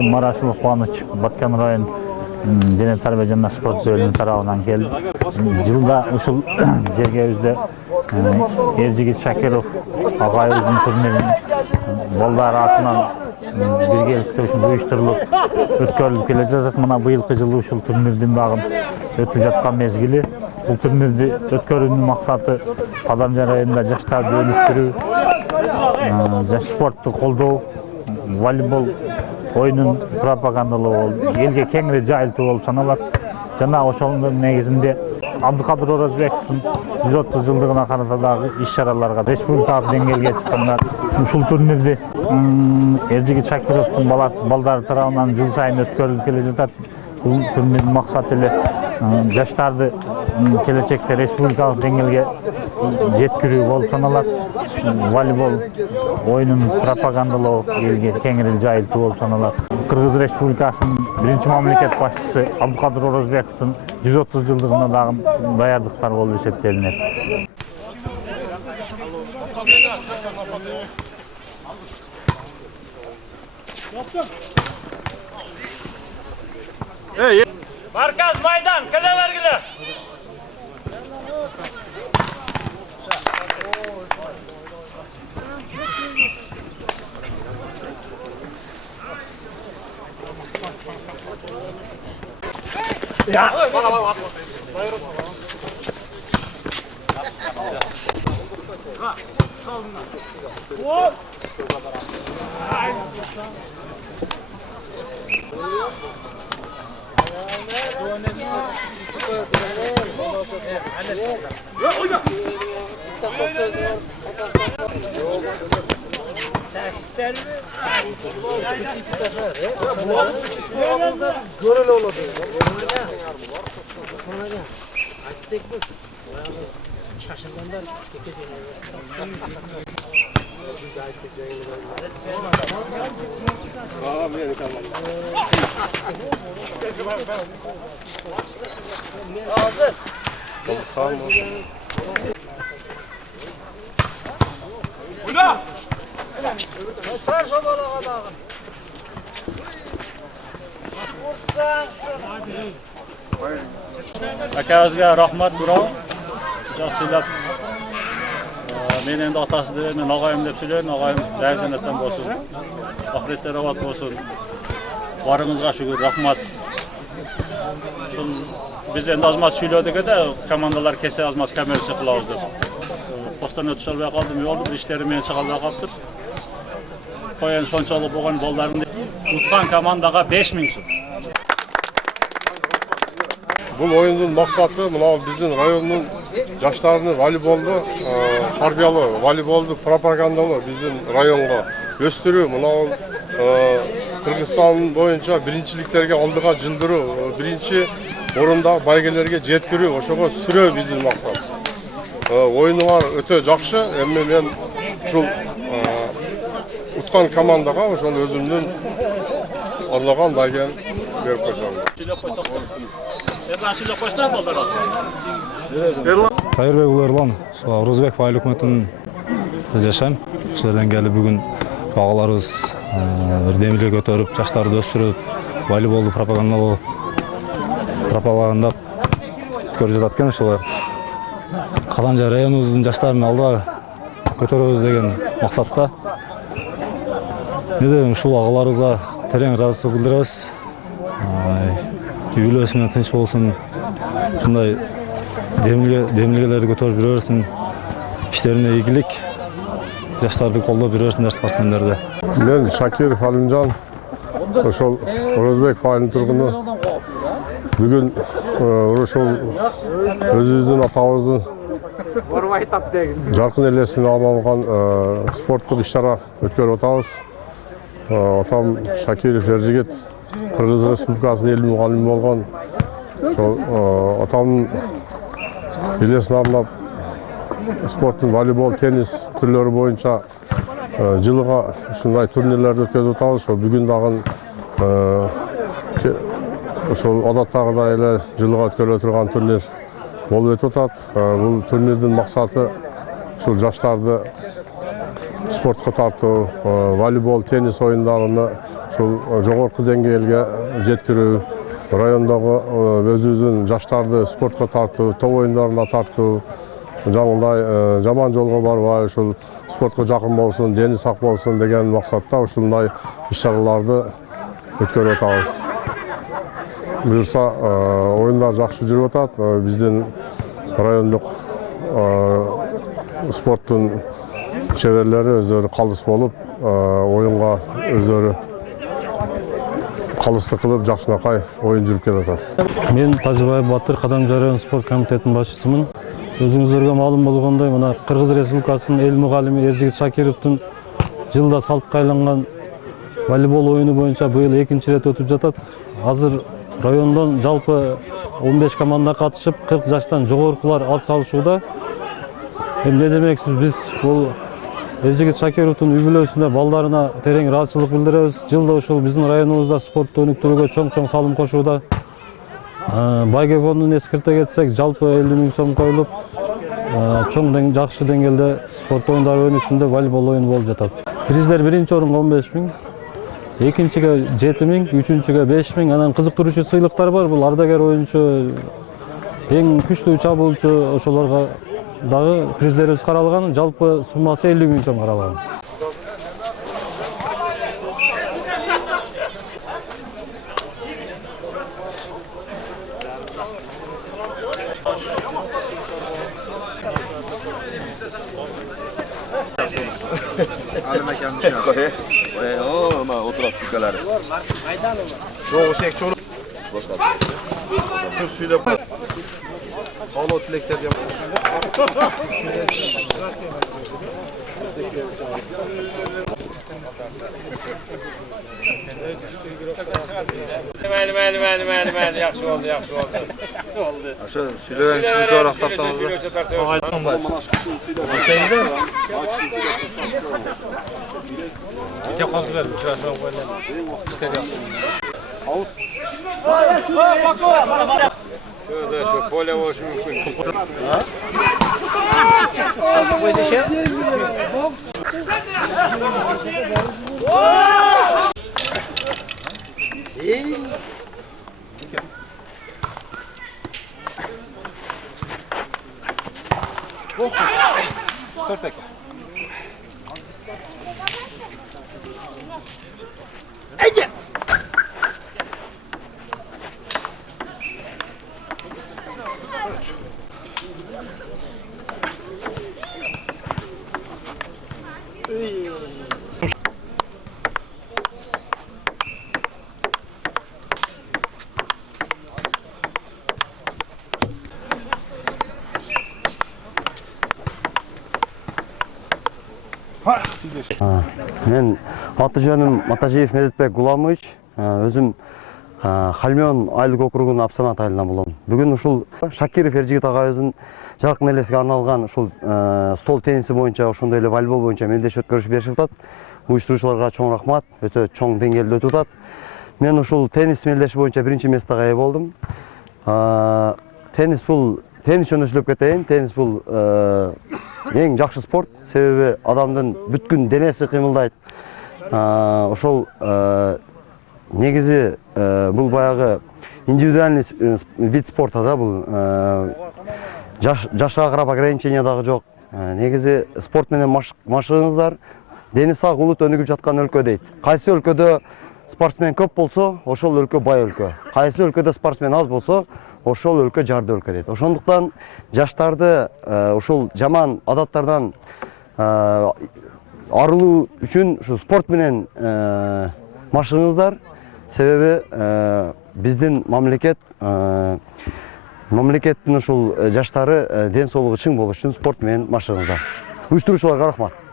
Maraşlı Қуаныч, Баткен район дене тарбия жана спорт бөлүмү тарабынан келди. Жылда ушул жергебизде Эржигит Шакиров агайыбыздын турнирин балдар атынан биргеликте уюштурулуп өткөрүлүп келе жатат. Мына быйылкы жылы ушул турнирдин дагы өтүп жаткан мезгили. Бул турнирди өткөрүүнүн максаты Кадамжан районунда жаштарды өнүктүрүү, жаш спортту колдоо, волейбол oyunun propagandaloo elge kеңири жайылтуу болуп саналат. Жана ошонун негизинде Абдыкадыр Оразбековдун 130 жылдыгына карата дагы иш-чараларга республикалык деңгээлге чыккандар. Ушул турнирди Эржигит Шакировдун балдары тарабынан жыл сайын өткөрүлүп келе жатат. Бул турнирдин максаты эле жаштарды келечекте республикалык деңгээлге жеткирүү болуп саналат. Волейбол oyunun пропагандалоо элге кеңири жайылтуу болуп саналат. Кыргыз Республикасынын биринчи мамлекет башчысы Абдыкадыр Оразбековдун 130 жылдыгына дагы даярдыктар болуп эсептелинет. Markaz Maydan, kile vergili. Ya, bana. Göreli oladı. Ayttık biz. Şaşırganlar keke hazır. Sağ olun. Buna! Sar şabalağa dağın. Akamizga rahmat birov. Jaxshilab men endi otasi deb, men og'ayim deb so'ylayman. Og'ayim jannatdan bo'lsin. Oxiratda rahat bo'lsin. Boringizga shukr, rahmat. Biz endi azmat so'yladik-da, komandalar kelsa azmat kommersiya qilamiz deb. Postdan o'tish olmay qoldim, yo'lda bir ishlarim meni chiqarmay qolibdi. Qo'yan shunchalik bo'lgan bollarni tutgan komandaga 5000 so'm. Бұл ойынның мақсаты мынау біздің районның жаштарының волейболды тарбиялы, волейболды пропагандалы біздің районға өстіру, мынау Қырғызстан бойынша біріншіліктерге алдыға жылдыру, бірінші орында байгелерге жеткіру, ошоға сүрөө біздің мақсат. Ойыныңар өте жақсы, әмме мен шул ұтқан командаға ошол өзімнің арналған байген беріп қойсам. Кайырбек Эрлан, Орозбеков айыл өкмөтүнүн жашайм. Силерден келип бүгүн агаларыбыз бир демилге көтөрүп, жаштарды өстүрүп, волейболду пропагандалап көрүп жатат экен. Ошол Кадамжан районубуздун жаштарын алдыга көтөрөбүз деген максатта. Неден ушул агаларыбызга терең ыраазычылык билдиребиз. Үй бүлөсүнөн тынч болсун, ушундай демилгелерди көтөрүп жүрөсүн, иштерине ийгилик, жаштарды колдоп жүрөсүндер спортсмендерди. Мен Шакиров Алимжан, ошол Орозбеков айылынын тургуну. Бүгүн ошол өзүбүздүн атабыздын жаркын элесине арналган спорттук иш-чара өткөрүп атабыз. Атам Шакиров Эржигит Кыргыз Республикасынын эл мугалими болгон. Атамдын элесине арнап спорттун волейбол, теннис түрлөрү боюнча жылыга ушундай турнирлерди өткөзүп атабыз. Бүгүн дагы ошол адаттагыдай эле жылыга өткөрүлө турган турнир болуп өтүп атат. Бул турнирдин максаты ушул жаштарды спортко тартуу, волейбол, теннис оюндарын ушул жогорку деңгээлге жеткирүү, райондогу өзүбүздүн жаштарды спортко тартуу, топ оюндарына тартуу, жаңылдай жаман жолго барбай ушул спортко жакын болсун, дени сак болсун деген максатта ушундай иш-чараларды өткөрүп атабыз. Буюрса, оюндар жакшы жүрүп атат. Биздин райондук спорттун чеберлери өздөрү калыс болуп, оюнга өздөрү калыстык кылып, жакшынакай оюн жүрүп келатат. Мен Тажыбаев Батыр, Кадамжы район спорт комитетинин башчысымын. Өзүңүздөргө маалым болгондой, мына Кыргыз Республикасынын эл мугалими Эржигит Шакировдун жылда салтка айланган волейбол оюну боюнча быйыл 2-чи рет өтүп жатат. Азыр райондон жалпы 15 команда катышып, 40 жаштан жогоркулар ат салышууда. Эмне демексиз, биз бул Эржигит Шакировдун үй бүлөсүнө балдарына терең ыраазычылык билдиребиз. Жылда ушул биздин районубузда спортту өнүктүрүүгө чоң салым кошууда. Байге фондун эскерте кетсек, жалпы 50 000 сом коюлуп, чоң жакшы деңгээлде спорт оюндары өнүксүндө волейбол оюну болуп жатат. Приздер 1-чи орунга 15 000, 2-чиге 7 000, 3-чүгө 5 000, анан кызыктыруучу сыйлыктар бар. Бул ардагер оюнчу, эң күчтүү чабуулчу, ошолорго дагы приздерибиз каралган. Жалпы суммасы 50 000 сом каралган. Oturup tükeleri. Жоғы сек чону. Kız suyla Halo tilekler Mayli, yaxshi oldu. Aşağı suyla için sonra haftamızda. Kete qoldi berdim, uchrashuv qo'ydim. Stadion. Şu pole oluşu mümkün. Мен аты жөнүм Матажиев Медетбек Гуламович, өзүм Хальмион айлык округунун Апсамат айылынан болом. Бүгүн ушул Шакиров Эржигит агайыбыздын жаркын элесине арналган ушул стол тенниси боюнча, ошондой эле волейбол боюнча мелдешет көрүш беришип атат. Уюштуруучуларга чоң рахмат, өтө чоң деңгээлде өтүп атат. Мен ушул теннис мелдеши боюнча 1-чи месттеге ээ болдум. Теннис жөнүндө сүйлөп кетейин. Теннис бул эң жакшы спорт, себеби адамдын бүткүн денеси кыймылдайт. Ошол негизи бул баягы индивидуальный вид спорта да, бул жашка карап ограничение дагы жок. Негизи спорт менен машыгыңыздар, дени сак улут өнүгүп жаткан өлкө дейт. Кайсы өлкөдө спортсмен көп болсо, ошол өлкө бай өлкө. Кайсы өлкөдө спортсмен аз болсо, ошол өлкө жарды өлкө дейт. Ошондуктан жаштарды ушул жаман адаттардан арылуу үчүн ушу спорт менен машыгыңыздар. Себеби биздин мамлекеттин ушул жаштары ден соолугу чың болуш үчүн спорт менен машыгыңыздар. Уюштуруучуларга рахмат.